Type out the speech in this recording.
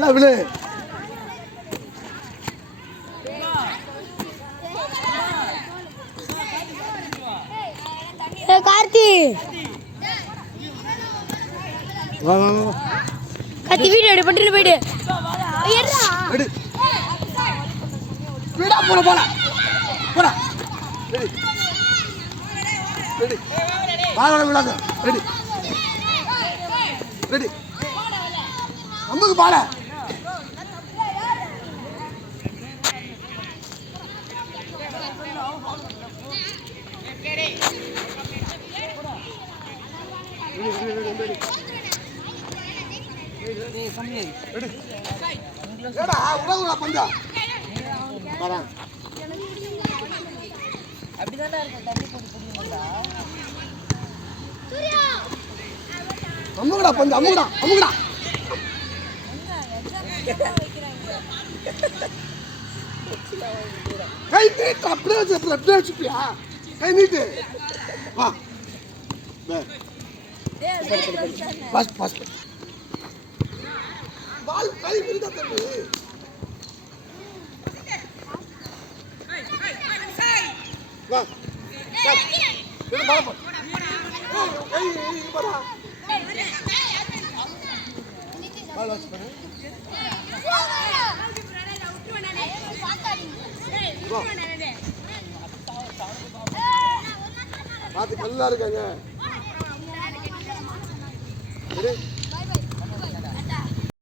நல்லா விழு. கார்த்தி வா வா வா. கார்த்தி வீடியோ எடு பட்டு போயிடு. ஏறா. எடு. விடா போடா போடா. போடா. ரெடி. ரெடி. பால விடாத. ரெடி. ரெடி. அம்முக்கு பால. ஏடா உடவுடா பந்தா வரா அப்படிதான்டா இருக்கு தண்ணி போட்டு குடிக்கணும்டா சூர்யா அம்முடா பந்தா அம்முடா அம்முடா கை நீட்டு அப்படியே வச்சுப்பியா கை நீட்டு வா பாஸ் பாஸ் பால் கை விழுந்தா தம்பி வா இது பால் போ கை பாடா பால் வாட்ச் பண்ணு பாத்து கல்லா இருக்காங்க.